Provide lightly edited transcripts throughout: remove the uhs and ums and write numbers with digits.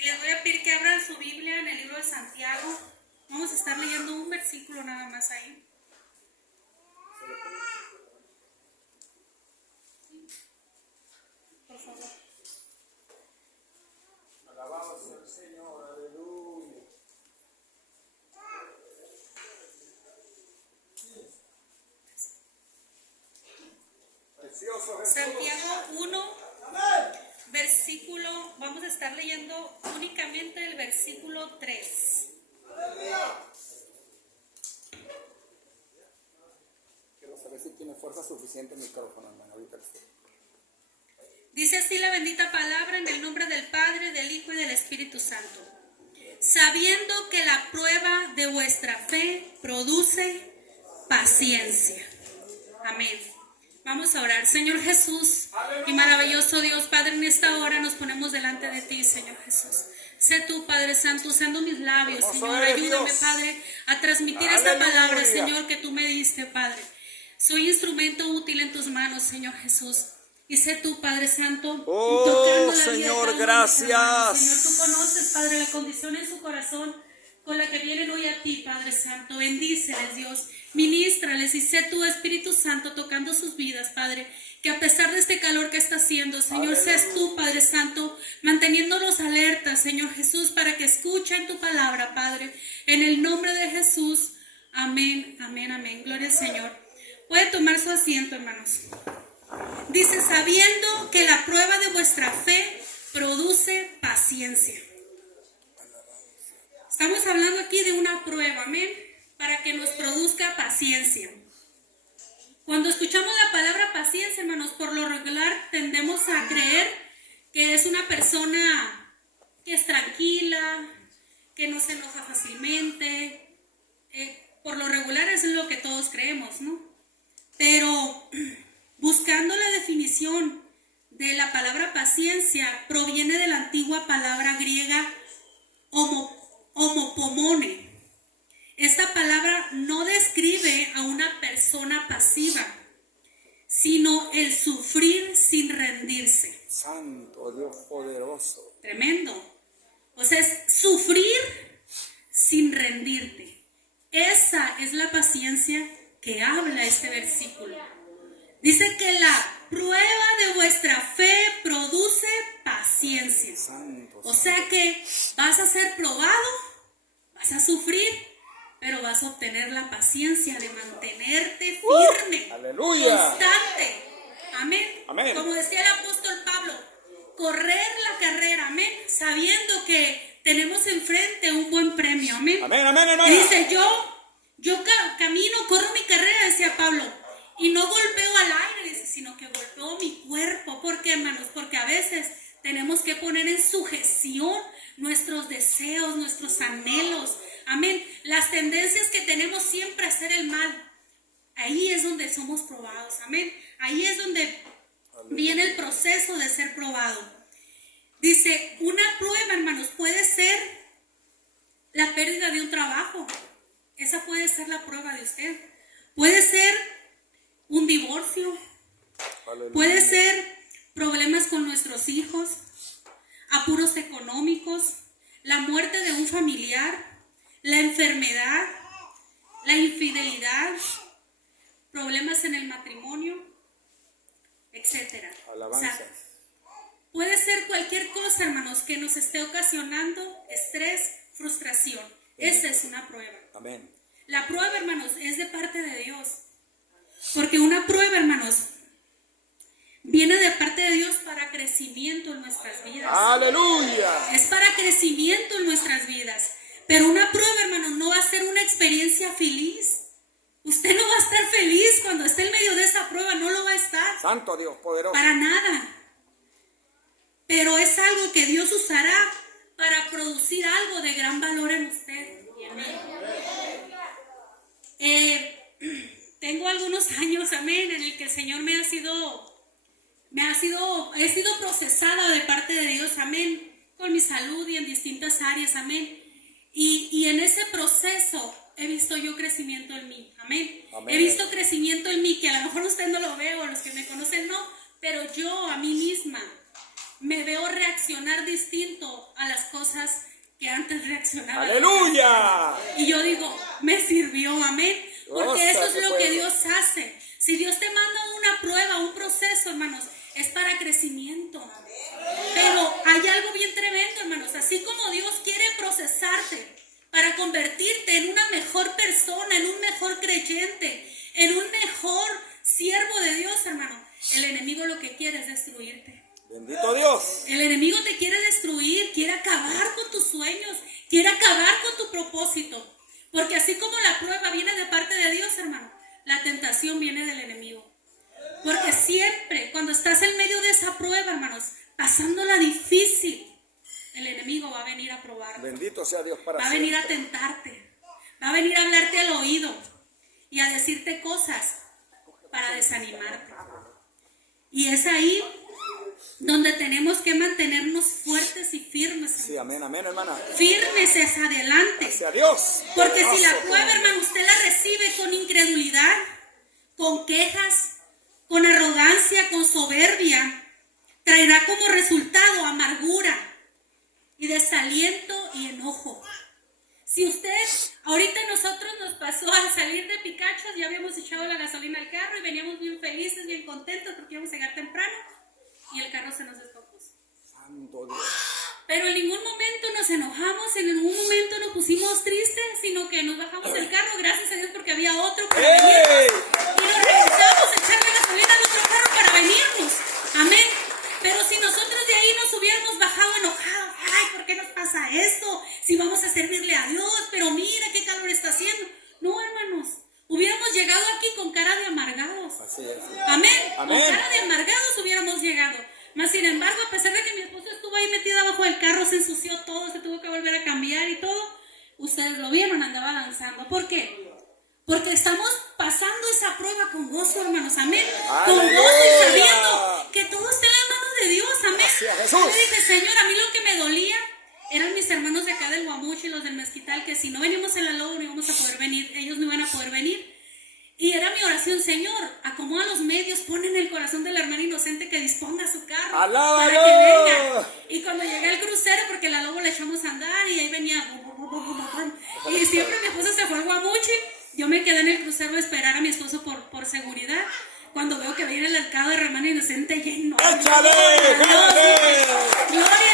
Y les voy a pedir que abran su Biblia en el libro de Santiago. Vamos a estar leyendo un versículo nada más ahí. Por favor. Alabado sea el Señor, aleluya. Precioso Jesús. Santiago 1, Amén. versículo, vamos a estar leyendo únicamente el versículo 3. Quiero saber si tiene fuerza suficiente el micrófono, hermano. Ahorita lo sé. Dice así la bendita palabra en el nombre del Padre, del Hijo y del Espíritu Santo. Sabiendo que la prueba de vuestra fe produce paciencia. Amén. Vamos a orar. Señor Jesús y maravilloso Dios, Padre, en esta hora nos ponemos delante de ti, Señor Jesús. Sé tú, Padre Santo, usando mis labios, Señor, ayúdame, Padre, a transmitir esta palabra, Señor, que tú me diste, Padre. Soy instrumento útil en tus manos, Señor Jesús. Y sé tú, Padre Santo, tocando la vida de cada uno de mis hermanos. Señor, tú conoces, Padre, la condición en su corazón con la que vienen hoy a ti, Padre Santo. Bendíceles, Dios. Ministrales y sé tu Espíritu Santo tocando sus vidas, Padre, que a pesar de este calor que está haciendo, Señor, seas tú, Padre Santo, manteniéndolos alertas, Señor Jesús, para que escuchen tu palabra, Padre, en el nombre de Jesús. Amén, amén, amén. Gloria al Señor. Puede tomar su asiento, hermanos. Dice, sabiendo que la prueba de vuestra fe produce paciencia. Estamos hablando aquí de una prueba, amén, para que nos produzca paciencia. Cuando escuchamos la palabra paciencia, hermanos, por lo regular tendemos a creer que es una persona que es tranquila, que no se enoja fácilmente. Por lo regular es lo que todos creemos, ¿no? Pero buscando la definición de la palabra paciencia, proviene de la antigua palabra griega homopomone. Esta palabra no describe a una persona pasiva, sino el sufrir sin rendirse. Santo Dios poderoso. Tremendo. O sea, es sufrir sin rendirte. Esa es la paciencia que habla este versículo. Dice que la prueba de vuestra fe produce paciencia. Santo. O sea que vas a ser probado, vas a sufrir, pero vas a obtener la paciencia de mantenerte firme, aleluya, constante. Amén. Amén. Como decía el apóstol Pablo, correr la carrera, amén, sabiendo que tenemos enfrente un buen premio, amén. Amén, amén, hermano. Y dice, yo camino, corro mi carrera, decía Pablo, y no golpeo al aire, dice, sino que golpeo mi cuerpo. ¿Por qué, hermanos? Porque a veces tenemos que poner en sujeción nuestros deseos, nuestros anhelos. Amén. Las tendencias que tenemos siempre a hacer el mal. Ahí es donde somos probados. Amén. Ahí es donde viene el proceso de ser probado. Dice, una prueba, hermanos, puede ser la pérdida de un trabajo. Esa puede ser la prueba de usted. Puede ser un divorcio. Aleluya. Puede ser problemas con nuestros hijos, apuros económicos, la muerte de un familiar, la enfermedad, la infidelidad, problemas en el matrimonio, etcétera. Alabanzas. O sea, puede ser cualquier cosa, hermanos, que nos esté ocasionando estrés, frustración. Esa es una prueba. Amén. La prueba, hermanos, es de parte de Dios. Porque una prueba, hermanos, viene de parte de Dios para crecimiento en nuestras vidas. Aleluya. Es para crecimiento en nuestras vidas. Pero una prueba, hermanos, no va a ser una experiencia feliz. Usted no va a estar feliz cuando esté en medio de esa prueba, no lo va a estar. Santo Dios poderoso. Para nada. Pero es algo que Dios usará para producir algo de gran valor en usted. Tengo algunos años, amén, en el que el Señor he sido procesada de parte de Dios, amén, con mi salud y en distintas áreas, amén. Y en ese proceso he visto yo crecimiento en mí, amén. Amén. He visto crecimiento en mí, que a lo mejor usted no lo ve o los que me conocen no, pero yo a mí misma me veo reaccionar distinto a las cosas que antes reaccionaba. ¡Aleluya! Y yo digo, me sirvió, amén. Porque eso es lo que Dios hace. Si Dios te manda una prueba, un proceso, hermanos, es para crecimiento. Pero hay algo bien tremendo, hermanos. Así como Dios quiere procesarte para convertirte en una mejor persona, en un mejor creyente, en un mejor siervo de Dios, hermano, el enemigo lo que quiere es destruirte. Bendito Dios. El enemigo te quiere destruir, quiere acabar con tus sueños, quiere acabar con tu propósito. Porque así como la prueba viene de parte de Dios, hermano, la tentación viene del enemigo. Porque siempre, cuando estás en medio de esa prueba, hermanos, pasándola difícil, el enemigo va a venir a probar. Bendito sea Dios para Va a siempre. venir a tentarte, va a venir a hablarte al oído y a decirte cosas para desanimarte. Y es ahí donde tenemos que mantenernos fuertes y firmes. Sí, amén, amén, hermana. Firmes hacia adelante. Gracias a Dios. Porque si la Poderoso, prueba, hermano, usted la recibe con incredulidad, con quejas, con arrogancia, con soberbia, traerá como resultado amargura y desaliento y enojo. Si usted, ahorita nosotros nos pasó al salir de Picachos, ya habíamos echado la gasolina al carro y veníamos bien felices, bien contentos porque íbamos a llegar temprano y el carro se nos descompuso. Santo Dios. Pero en ningún momento nos enojamos, en ningún momento nos pusimos tristes, sino que nos bajamos del carro, gracias a Dios porque había otro para venirnos. Y nos regresamos a echarle gasolina al otro carro para venirnos. Amén. Pero si nosotros de ahí nos hubiéramos bajado enojados, ay, ¿por qué nos pasa esto? Si vamos a servirle a Dios, pero mira qué calor está haciendo. No, hermanos, hubiéramos llegado aquí con cara de amargados. Así es. Amén. Amén. Con cara de amargados hubiéramos llegado. Mas sin embargo, a pesar de que mi esposo estuvo ahí metido abajo del carro, se ensució todo, se tuvo que volver a cambiar y todo, ustedes lo vieron, andaba danzando. ¿Por qué? Porque estamos pasando esa prueba con gozo, hermanos, amén. Con gozo y sabiendo que todo está en las manos de Dios, amén. Gracias, Jesús. Yo le dije, Señor, a mí lo que me dolía eran mis hermanos de acá del Guamuchi y los del Mezquital, que si no venimos en la lobo no íbamos a poder venir, ellos no iban a poder venir. Y era mi oración, Señor, acomoda los medios, pon en el corazón de la hermana inocente que disponga su carro ¡Alábalo! para que venga. Y cuando llegué al crucero, porque la lobo la echamos a andar y ahí venía, y siempre mi esposo se fue al Guamuchi, yo me quedé en el crucero a esperar a mi esposo por seguridad. Cuando veo que viene el arcado de hermana inocente lleno. ¡Échale! Gloria a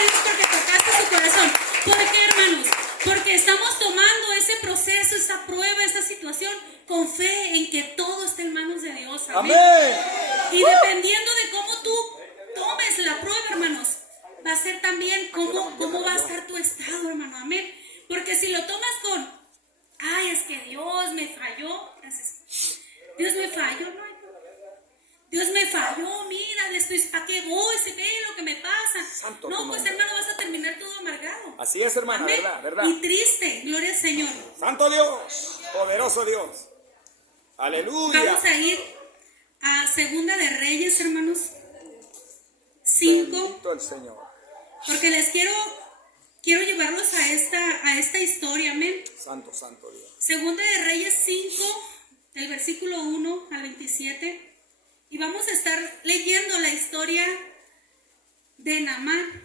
Dios porque tocaste su corazón. ¿Por qué, hermanos? Porque estamos tomando ese proceso, esa prueba, esa situación con fe en que todo está en manos de Dios. Amén. Amén. Y dependiendo de cómo tú tomes la prueba, hermanos, va a ser también cómo va a estar tu estado, hermano. Amén. Porque si lo tomas con, ay, es que Dios me falló. Dios me falló, no. Dios me falló, mira, ¿para qué voy? Se ve lo que me pasa. Santo no, tu pues nombre. hermano, vas a terminar todo amargado. Así es, hermana, Amén. verdad. Y triste, gloria al Señor. Santo Dios, poderoso Dios. Aleluya. Vamos a ir a Segunda de Reyes, hermanos. 5. Bendito el Señor. Porque les quiero llevarlos a esta historia, amén. Santo, santo Dios. Segunda de Reyes 5, del versículo 1 al 27. Y vamos a estar leyendo la historia de Naamán.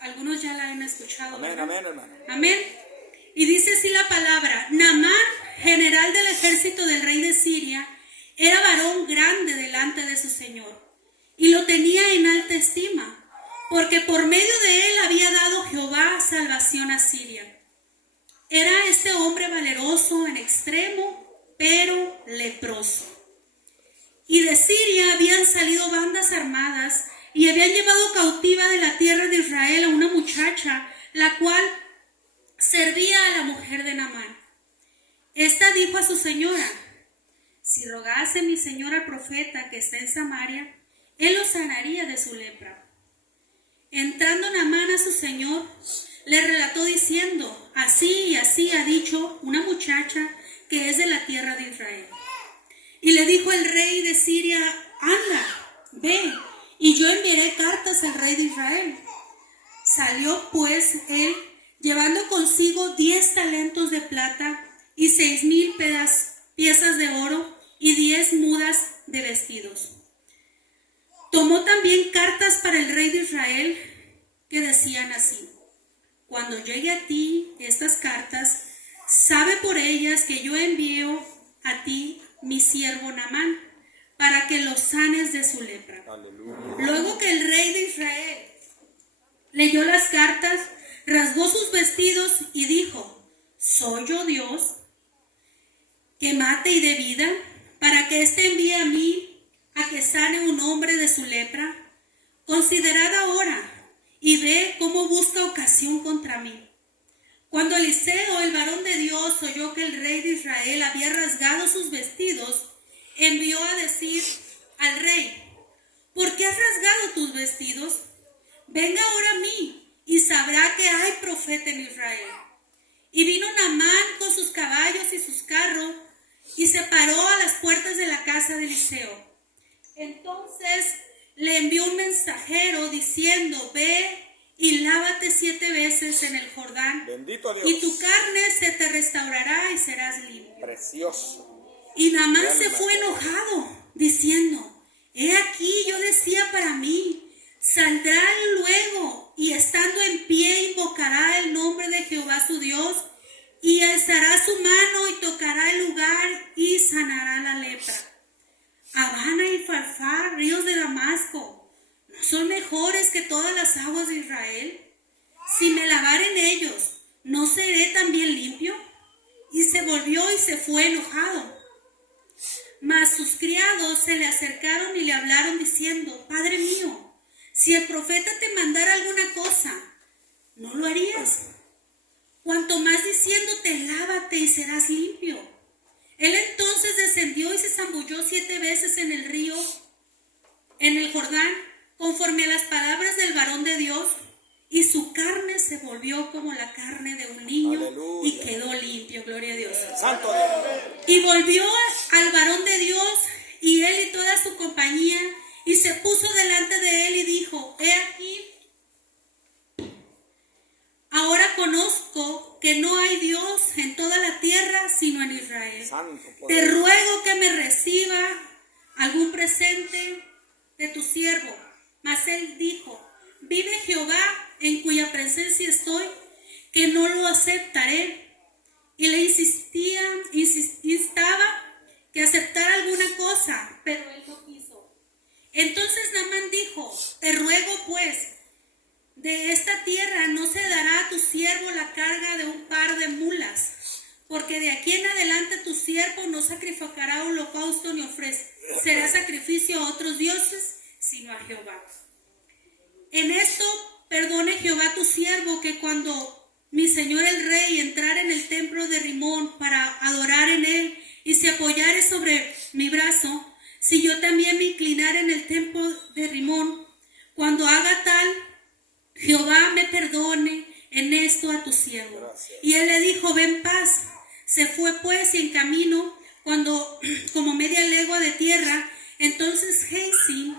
Algunos ya la han escuchado. Amén, ¿verdad? amén, hermano. Amén. Y dice así la palabra: Naamán, general del ejército del rey de Siria, era varón grande delante de su señor, y lo tenía en alta estima, porque por medio de él había dado Jehová salvación a Siria. Era este hombre valeroso en extremo, pero leproso. Y de Siria habían salido bandas armadas y habían llevado cautiva de la tierra de Israel a una muchacha, la cual servía a la mujer de Naamán. Esta dijo a su señora: si rogase mi señor al profeta que está en Samaria, él lo sanaría de su lepra. Entrando Naamán a su señor, le relató diciendo: así y así ha dicho una muchacha que es de la tierra de Israel. Y le dijo el rey de Siria: anda, ve, y yo enviaré cartas al rey de Israel. Salió pues él, llevando consigo 10 talentos de plata y 6,000 piezas de oro y 10 mudas de vestidos. Tomó también cartas para el rey de Israel que decían así: cuando llegue a ti estas cartas, sabe por ellas que yo envío a ti mi siervo Naamán, para que lo sanes de su lepra. Aleluya. Luego que el rey de Israel leyó las cartas, rasgó sus vestidos y dijo: ¿soy yo Dios que mate y dé vida, para que éste envíe a mí a que sane un hombre de su lepra? Considerad ahora y ve cómo busca ocasión contra mí. Cuando Eliseo, el varón de Dios, oyó que el rey de Israel había rasgado sus vestidos, envió a decir al rey: ¿por qué has rasgado tus vestidos? Venga ahora a mí y sabrá que hay profeta en Israel. Y vino Naamán con sus caballos y sus carros y se paró a las puertas de la casa de Eliseo. Entonces le envió un mensajero diciendo: ve y lávate 7 veces en el Jordán, Bendito Dios. y tu carne se te restaurará y serás limpio. Precioso. Y Naamán se fue enojado, diciendo: he aquí, yo decía para mí, saldrá luego y estando en pie invocará el nombre de Jehová su Dios, y alzará su mano y tocará el lugar y sanará la lepra. Habana y Farfar, ríos de Damasco, ¿no son mejores que todas las aguas de Israel? Si me lavar en ellos, ¿no seré también limpio? Y se volvió y se fue enojado. Mas sus criados se le acercaron y le hablaron diciendo: Padre mío, si el profeta te mandara alguna cosa, ¿no lo harías? Cuanto más diciéndote: lávate y serás limpio. Él entonces descendió y se zambulló 7 veces en el río, en el Jordán, conforme a las palabras del varón de Dios, y su carne se volvió como la carne de un niño. Aleluya. Y quedó limpio. Gloria a Dios. Santo Dios. Y volvió al varón de Dios y él y toda su compañía, y se puso delante de él y dijo: he aquí, ahora conozco que no hay Dios en toda la tierra sino en Israel. Santo Te poder. ruego que me reciba algún presente de tu siervo. Mas él dijo: vive Jehová, en cuya presencia estoy, que no lo aceptaré. Y le instaba que aceptara alguna cosa, pero él no quiso. Entonces Naamán dijo: te ruego pues, de esta tierra no se dará a tu siervo la carga de un par de mulas, porque de aquí en adelante tu siervo no sacrificará holocausto ni será sacrificio a otros dioses, sino a Jehová. En esto perdone Jehová tu siervo, que cuando mi señor el rey entrara en el templo de Rimón para adorar en él y se apoyare sobre mi brazo, si yo también me inclinara en el templo de Rimón, cuando haga tal, Jehová me perdone en esto a tu siervo. Gracias. Y él le dijo: ve en paz. Se fue pues y en camino, cuando como media legua de tierra, entonces Jesse,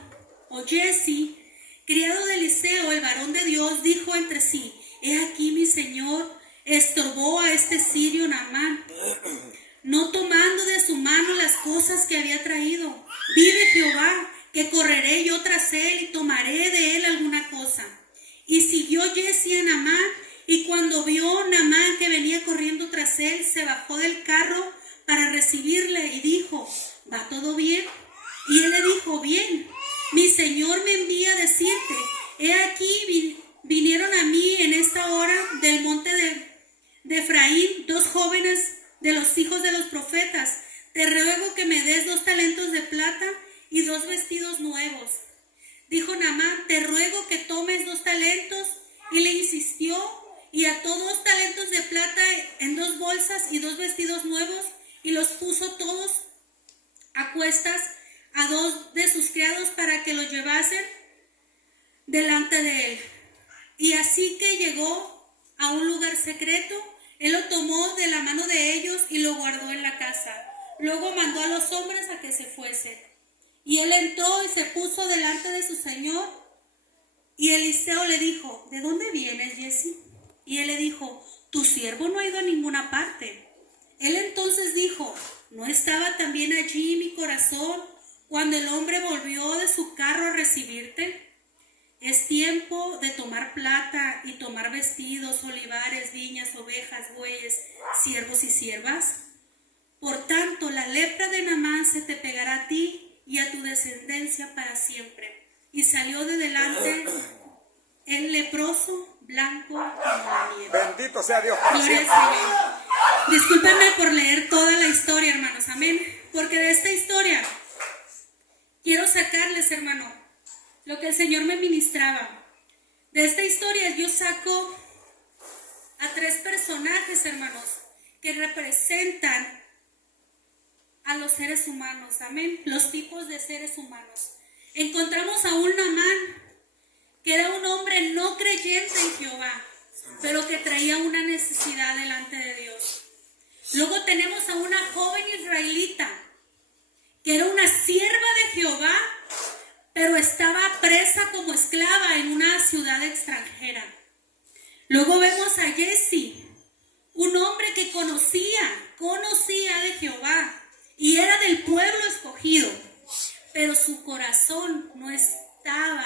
criado de Eliseo, el varón de Dios, dijo entre sí: he aquí mi señor estorbó a este sirio Naamán, no tomando de su mano las cosas que había traído. Vive Jehová, que correré yo tras él y tomaré de él alguna cosa. Y siguió Jesse a Naamán, y cuando vio Naamán que venía corriendo tras él, se bajó del carro para recibirle y dijo: ¿va todo bien? Y él le dijo: bien. Mi señor me envía a decirte: he aquí vinieron a mí en esta hora del monte de Efraín 2 jóvenes de los hijos de los profetas. Te ruego que me des 2 talentos de plata y 2 vestidos nuevos. Dijo Naamán: te ruego que tomes 2 talentos. Y le insistió, y ató 2 talentos de plata en 2 bolsas y 2 vestidos nuevos, y los puso todos a cuestas a 2 de sus criados para que los llevasen delante de él. Y así que llegó a un lugar secreto, él lo tomó de la mano de ellos y lo guardó en la casa. Luego mandó a los hombres a que se fuesen. Y él entró y se puso delante de su señor. Y Eliseo le dijo: ¿de dónde vienes, Jesse? Y él le dijo: tu siervo no ha ido a ninguna parte. Él entonces dijo: ¿no estaba también allí mi corazón cuando el hombre volvió de su carro a recibirte? Es tiempo de tomar plata y tomar vestidos, olivares, viñas, ovejas, bueyes, siervos y siervas. Por tanto, la lepra de Naamán se te pegará a ti y a tu descendencia para siempre. Y salió de delante el leproso, blanco como la nieve. Bendito sea Dios para Gloria al siempre. Señor. Discúlpenme por leer toda la historia, hermanos, amén. Porque de esta historia quiero sacarles, hermano, lo que el Señor me ministraba. De esta historia yo saco a 3 personajes, hermanos, que representan a los seres humanos, amén. Los tipos de seres humanos. Encontramos a un Naamán, que era un hombre no creyente en Jehová, pero que traía una necesidad delante de Dios. Luego tenemos a una joven israelita, que era una sierva de Jehová, pero estaba presa como esclava en una ciudad extranjera. Luego vemos a Jesse, un hombre que conocía de Jehová y era del pueblo escogido, pero su corazón no estaba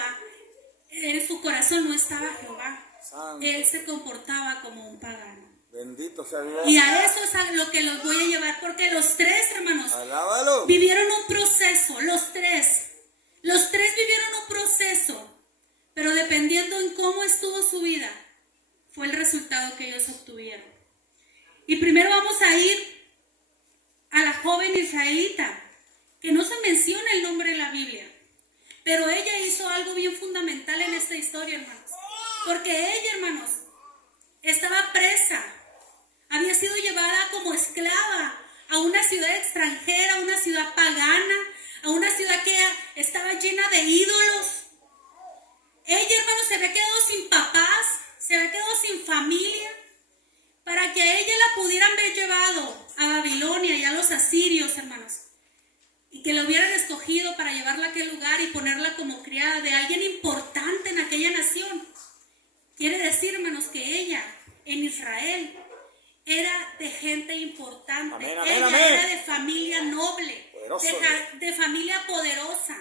Jehová. Santo. Él se comportaba como un pagano. Bendito sea Dios. Y a eso es a lo que los voy a llevar, porque los 3, hermanos, Alábalo. vivieron un proceso, los tres vivieron un proceso, pero dependiendo en cómo estuvo su vida, fue el resultado que ellos obtuvieron. Y primero vamos a ir a la joven israelita, que no se menciona el nombre en la Biblia, pero ella hizo algo bien fundamental en esta historia, hermanos, porque ella, hermanos, estaba presa, había sido llevada como esclava a una ciudad extranjera, a una ciudad pagana, a una ciudad que estaba llena de ídolos. Ella, hermanos, se había quedado sin papás, se había quedado sin familia, para que a ella la pudieran haber llevado a Babilonia y a los asirios, hermanos, y que la hubieran escogido para llevarla a aquel lugar y ponerla como criada de alguien importante en aquella nación. Quiere decir, hermanos, que ella en Israel era de gente importante. Amén, amén, Ella amén. era de familia noble, Poderoso de familia poderosa.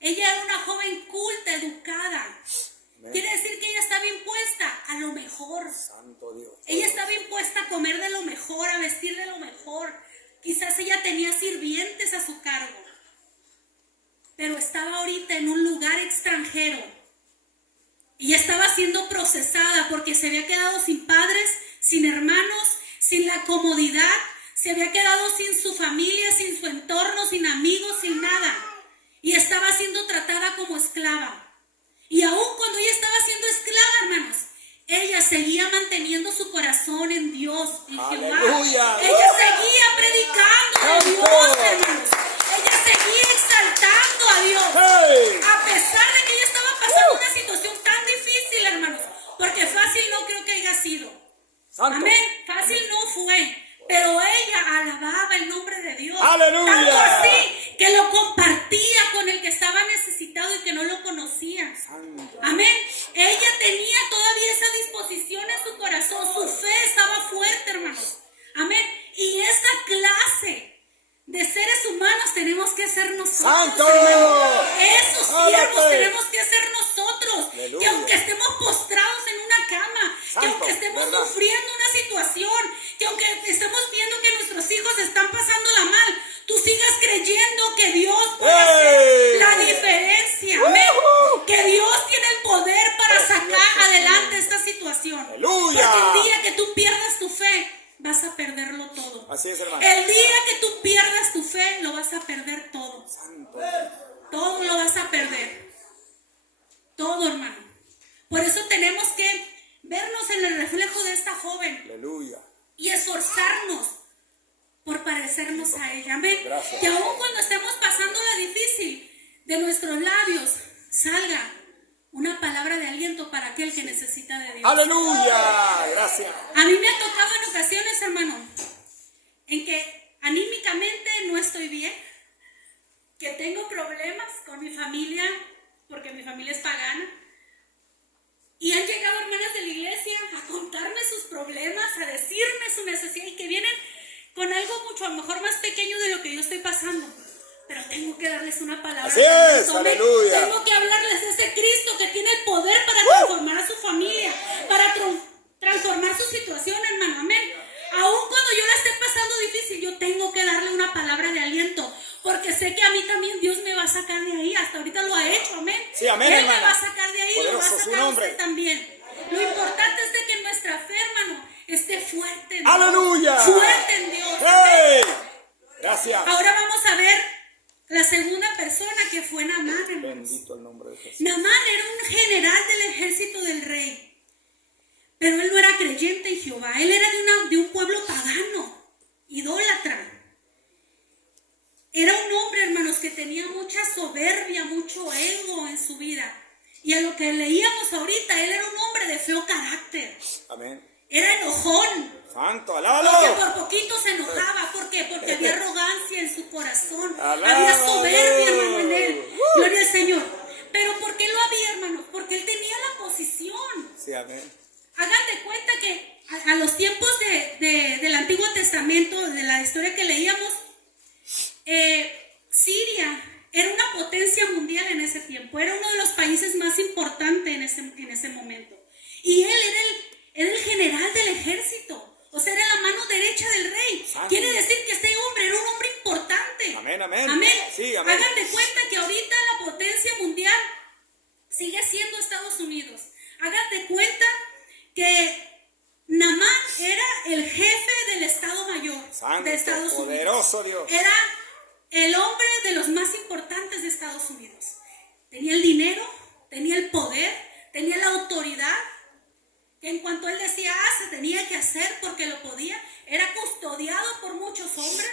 Ella era una joven culta, educada. Amén. Quiere decir que ella estaba impuesta a lo mejor. Santo Dios. Ella estaba impuesta a comer de lo mejor, a vestir de lo mejor. Quizás ella tenía sirvientes a su cargo. Pero estaba ahorita en un lugar extranjero. Y estaba siendo procesada porque se había quedado sin padres, sin hermanos, sin la comodidad. Se había quedado sin su familia, sin su entorno, sin amigos, sin nada. Y estaba siendo tratada como esclava. Y aún cuando ella estaba siendo esclava, hermanos, ella seguía manteniendo su corazón en Dios, en Jehová. Aleluya. Ella seguía predicando de Santo. Dios, hermanos. Ella seguía exaltando a Dios. Hey. A pesar de que ella estaba pasando una situación tan difícil, hermanos. Porque fácil no creo que haya sido. Santo. Amén. Fácil no fue. Pero ella alababa el nombre de Dios. Aleluya. Tanto así que lo compartía con el que estaba necesitado y que no lo conocía. Santo. Amén. Ella tenía todavía esa disposición en su corazón. Su fe estaba fuerte, hermanos. Amén. Y esa clase de seres humanos tenemos que ser nosotros. ¡Santo! Hermanos. Esos siervos ¡Ábrate! tenemos que ser nosotros. Aleluya. Que aunque estemos postrados en una cama, que Santo, aunque estemos ¿verdad? sufriendo una situación, que aunque estemos viendo que nuestros hijos están pasándola mal, tú sigas creyendo que Dios puede hacer la diferencia. Amén. Que Dios tiene el poder para sacar adelante esta situación. Aleluya. Porque el día que tú pierdas tu fe, vas a perderlo todo. Así es, hermano. El día que tú pierdas tu fe, lo vas a perder todo. Santo. Todo lo vas a perder. Todo, hermano. Por eso tenemos que vernos en el reflejo de esta joven Aleluya. y esforzarnos por parecernos a ella. Amén. Gracias. Que aún cuando estemos pasando la difícil, de nuestros labios salga una palabra de aliento para aquel que necesita de Dios. Aleluya. Gracias. A mí me ha tocado en ocasiones, hermano, en que anímicamente no estoy bien, que tengo problemas con mi familia, porque mi familia es pagana, y han llegado hermanas de la iglesia a contarme sus problemas, a decirme su necesidad, y que vienen con algo mucho a lo mejor más pequeño de lo que yo estoy pasando. Pero tengo que darles una palabra. Así es, Tome, aleluya. tengo que hablarles de ese Cristo que tiene ¡Aleluya! Fuerte en Dios. ¡Hey! Gracias. Ahora vamos a ver la segunda persona que fue Naamán, hermanos. Bendito el nombre de Jesús. Naamán era un general del ejército del rey, pero él no era creyente en Jehová. Él era de un pueblo pagano, idólatra. Era un hombre, hermanos, que tenía mucha soberbia, mucho ego en su vida. Y a lo que leíamos ahorita, él era un hombre de feo carácter. Amén. Era enojón. Santo, Porque alábalo. por poquito se enojaba. ¿Por qué? Porque había arrogancia en su corazón. Alábalo. Había soberbia, hermano, en él. Gloria al Señor. Pero ¿por qué lo había, hermano? Porque él tenía la posición. Sí, amén. Hagan de cuenta que a los tiempos del Antiguo Testamento, de la historia que leíamos, Siria era una potencia mundial en ese tiempo. Era uno de los países más importantes en ese momento. Y él era el general del ejército. O sea, era la mano derecha del rey. Santo. Quiere decir que este hombre era un hombre importante. Amén, amén. Amén. Sí, amén. Hagan de cuenta que ahorita la potencia mundial sigue siendo Estados Unidos. Hagan de cuenta que Naamán era el jefe del Estado Mayor Santo, de Estados Unidos. poderoso Dios. Era el hombre de los más importantes de Estados Unidos. Tenía el dinero, tenía el poder, tenía la autoridad. Que en cuanto él decía, se tenía que hacer porque lo podía. Era custodiado por muchos hombres.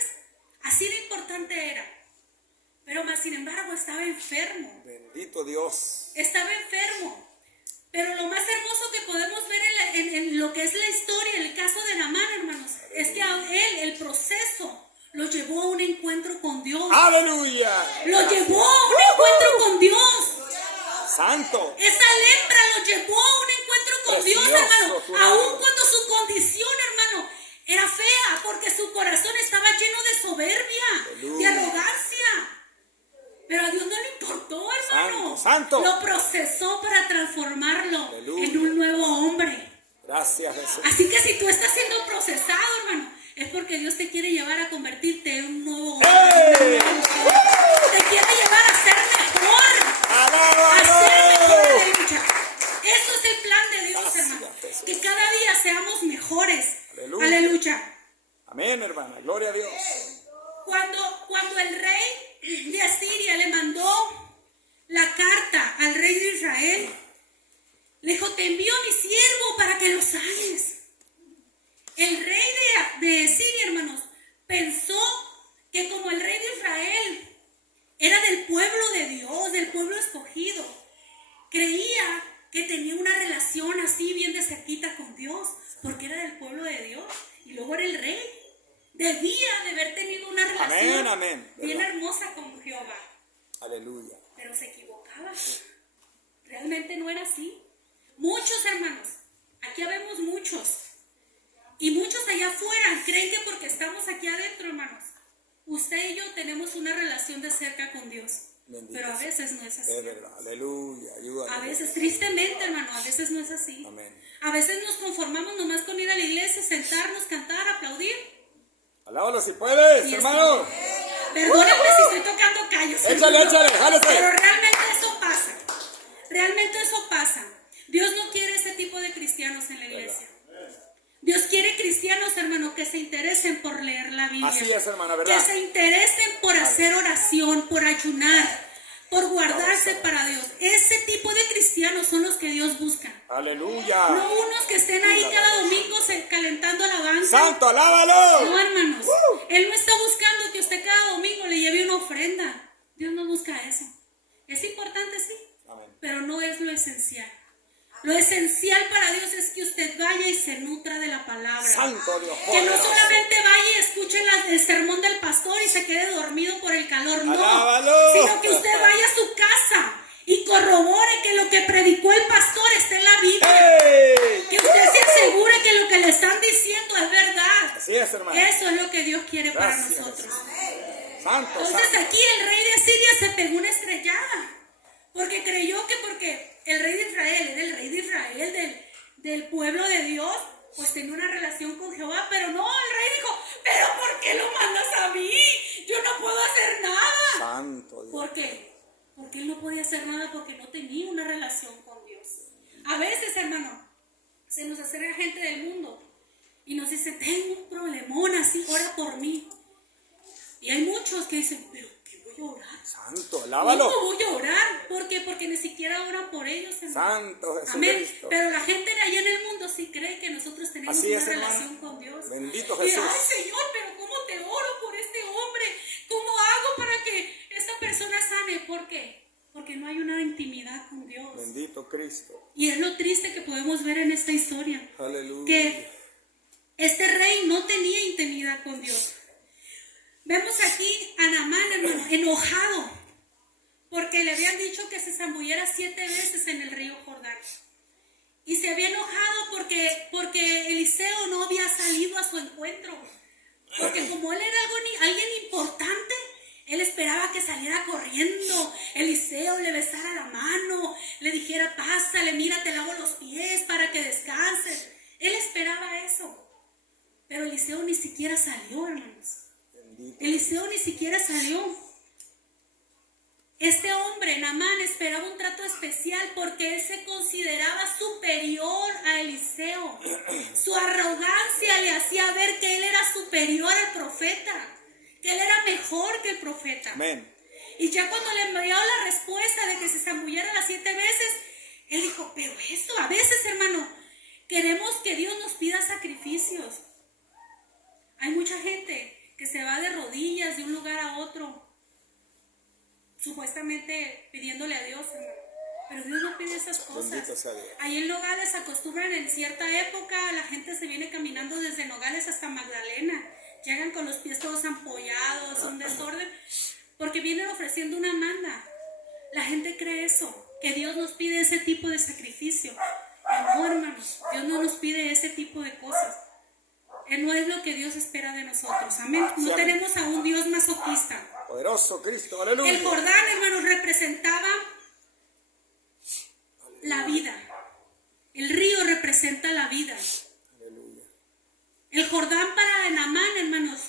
Así de importante era. Pero más sin embargo estaba enfermo. Bendito Dios. Estaba enfermo. Pero lo más hermoso que podemos ver en lo que es la historia, en el caso de Naamán, hermanos, es que a él el proceso lo llevó a un encuentro con Dios. Aleluya. Lo llevó a un encuentro con Dios. Santo. Esa lepra lo llevó a un encuentro con Dios, Precioso, hermano. tu Aun nombre. cuando su condición, hermano, era fea, porque su corazón estaba lleno de soberbia, Aleluya. de arrogancia. Pero a Dios no le importó, hermano. Santo, santo. Lo procesó para transformarlo Aleluya. en un nuevo hombre. Gracias, Jesús. Así que si tú estás siendo procesado, hermano, es porque Dios te quiere llevar a convertirte en un nuevo hombre. ¡Hey! Te quiere llevar a ser mejor. ¡Alábalo! Hacer mejor, aleluya. Eso es el plan de Dios, Gracias, hermano. Jesús. Que cada día seamos mejores. Aleluya. Aleluya. Amén, hermana. Gloria a Dios. Cuando el rey de Asiria le mandó la carta al rey de Israel, le dijo, te envío a mi siervo para que lo sanes. El rey de Siria, hermanos, pensó que como el rey de Israel era del pueblo de Dios, del pueblo escogido, creía que tenía una relación así bien de cerquita con Dios, porque era del pueblo de Dios y luego era el rey. Debía de haber tenido una relación Amén. bien ¿Verdad? hermosa con Jehová, Aleluya. pero se equivocaba. Realmente no era así. Muchos hermanos, aquí habemos muchos, y muchos allá afuera creen que porque estamos aquí adentro, hermanos, usted y yo tenemos una relación de cerca con Dios. Bendito Pero a sea. veces no es así. Es verdad. Aleluya. Ayúdame. A veces, tristemente, hermano, a veces no es así. Amén. A veces nos conformamos nomás con ir a la iglesia, sentarnos, cantar, aplaudir. Alábalo si puedes, Y hermano. Perdóname si estoy tocando callos. Échale, échale, jálese. Pero realmente eso pasa. Realmente eso pasa. Dios no quiere ese tipo de cristianos en la iglesia. Dios quiere cristianos, hermano, que se interesen por leer la Biblia. Así es, hermana, Que ¿verdad? se interesen por hacer oración, por ayunar, por guardarse para Dios. Ese tipo de cristianos son los que Dios busca. Aleluya. No unos que estén ahí cada domingo calentando alabanza. Santo, alábalo. No, hermanos. Él no está buscando que usted cada domingo le lleve una ofrenda. Dios no busca eso. Es importante, sí, Amén. pero no es lo esencial. Lo esencial para Dios es que usted vaya y se nutra de la palabra. Santo Dios. Que no poderoso. solamente vaya y escuche el sermón del pastor y se quede dormido por el calor, no. Alábalo. Sino que usted vaya a su casa y corrobore que lo que predicó el pastor está en la Biblia. ¡Hey! Que usted se asegure que lo que le están diciendo es verdad. Así es, hermano. Eso es lo que Dios quiere para Gracias. nosotros. Santo, Entonces santo. aquí el rey de Asiria se pegó una estrellada. Porque creyó que porque el rey de Israel era el rey de Israel, del pueblo de Dios, pues tenía una relación con Jehová. Pero no, el rey dijo, pero ¿por qué lo mandas a mí? Yo no puedo hacer nada. Santo Dios. ¿Por qué? Porque él no podía hacer nada porque no tenía una relación con Dios. A veces, hermano, se nos acerca gente del mundo y nos dice, tengo un problemón así, ora por mí. Y hay muchos que dicen, pero ¿qué voy a orar? Santo, alábalo. ¿Cómo voy a orar? ¿Por qué? Porque ni siquiera oran por ellos, hermano. Santo Amén. Jesucristo. Pero la gente de allá en el mundo sí cree que nosotros tenemos Así una es, hermano. relación con Dios. Bendito Y, Jesús. ay, Señor, pero ¿cómo te oro por este hombre? ¿Cómo hago para que esta persona sane? ¿Por qué? Porque no hay una intimidad con Dios. Bendito Cristo. Y es lo triste que podemos ver en esta historia. Aleluya. Que este rey no tenía intimidad con Dios. Vemos aquí a Naamán, hermano, enojado, porque le habían dicho que se zambulliera 7 veces en el río Jordán. Y se había enojado porque Eliseo no había salido a su encuentro. Porque como él era alguien importante, él esperaba que saliera corriendo. Eliseo le besara la mano, le dijera, pásale, mira, te lavo los pies para que descanses. Él esperaba eso. Pero Eliseo ni siquiera salió, hermanos. Eliseo ni siquiera salió. Este hombre, Naamán, esperaba un trato especial porque él se consideraba superior a Eliseo. Su arrogancia le hacía ver que él era superior al profeta, que él era mejor que el profeta. Amén. Y ya cuando le envió la respuesta de que se zambullara las 7 veces, él dijo, pero eso, a veces, hermano, queremos que Dios nos pida sacrificios. Hay mucha gente que se va de rodillas de un lugar a otro, supuestamente pidiéndole a Dios, hermano. Pero Dios no pide esas cosas. Bendito sea Dios. Ahí en Nogales acostumbran en cierta época, la gente se viene caminando desde Nogales hasta Magdalena. Llegan con los pies todos ampollados, un desorden, porque vienen ofreciendo una manda. La gente cree eso, que Dios nos pide ese tipo de sacrificio. No, hermanos, Dios no nos pide ese tipo de cosas. No es lo que Dios espera de nosotros. Amén. No tenemos a un Dios masoquista. Poderoso Cristo, aleluya. El Jordán, hermanos, representaba la vida. El río representa la vida. Aleluya. El Jordán para Naamán, hermanos,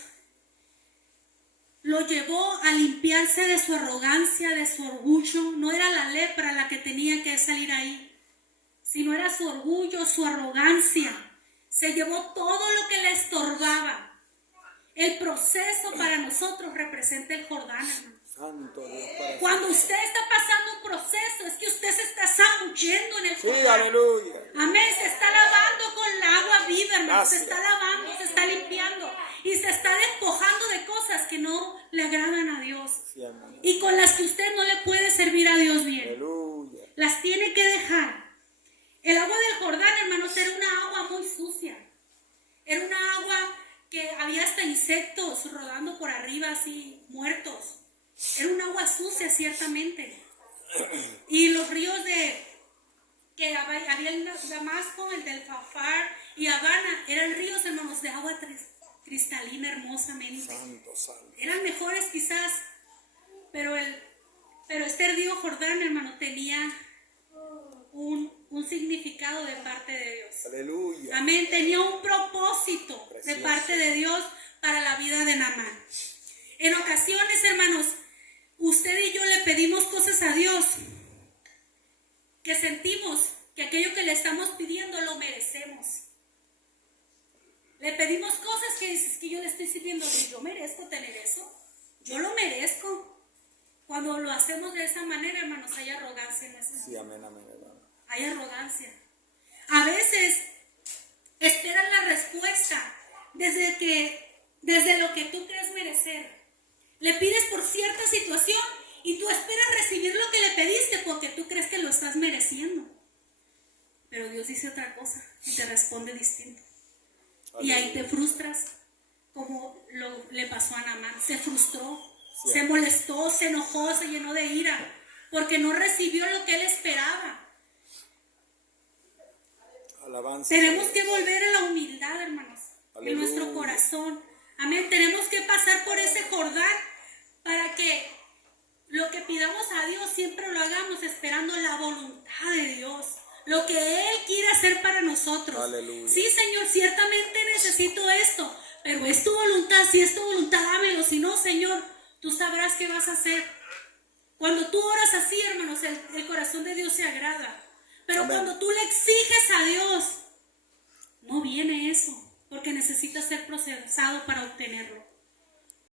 lo llevó a limpiarse de su arrogancia, de su orgullo. No era la lepra la que tenía que salir ahí, sino era su orgullo, su arrogancia. Se llevó todo lo que le estorbaba. El proceso para nosotros representa el Jordán, hermano. Santo Dios. Padre. Cuando usted está pasando un proceso, es que usted se está zambullendo en el Sí, Jordán. aleluya. Amén, se está lavando con el agua viva, hermano. Gracias. Se está lavando, se está limpiando y se está despojando de cosas que no le agradan a Dios Sí, amén. y con las que usted no le puede servir a Dios bien. Aleluya. Las tiene que dejar. El agua del Jordán, hermanos, era una agua muy sucia. Era una agua que había hasta insectos rodando por arriba así, muertos. Era un agua sucia, ciertamente. Y los ríos que había en Damasco, el del Fafar y Habana, eran ríos, hermanos, de agua cristalina hermosamente. Santo, santo. Eran mejores quizás, pero este río Jordán, hermano, tenía un significado de parte de Dios. Aleluya. Amén, tenía un propósito de Precioso. parte de Dios para la vida de Naamán. En ocasiones, hermanos, usted y yo le pedimos cosas a Dios que sentimos que aquello que le estamos pidiendo lo merecemos. Le pedimos cosas que yo le estoy pidiendo, yo merezco tener eso, yo lo merezco. Cuando lo hacemos de esa manera, hermanos, hay arrogancia en nuestra vida. Sí, amén, amén, hermano. Hay arrogancia. A veces esperan la respuesta desde lo que tú crees merecer. Le pides por cierta situación y tú esperas recibir lo que le pediste porque tú crees que lo estás mereciendo. Pero Dios dice otra cosa y te responde distinto. Y ahí te frustras, como le pasó a Naamán. Se frustró, Sí. se molestó, se enojó, se llenó de ira porque no recibió lo que él esperaba. Alabanza. Tenemos que volver a la humildad, hermanos, Aleluya. en nuestro corazón. Amén. Tenemos que pasar por ese Jordán para que lo que pidamos a Dios siempre lo hagamos esperando la voluntad de Dios, lo que Él quiere hacer para nosotros. Aleluya. Sí, Señor, ciertamente necesito esto, pero es tu voluntad. Si es tu voluntad, dámelo. Si no, Señor, tú sabrás qué vas a hacer. Cuando tú oras así, hermanos, el corazón de Dios se agrada. Pero Amén. cuando tú le exiges a Dios, no viene eso, porque necesita ser procesado para obtenerlo.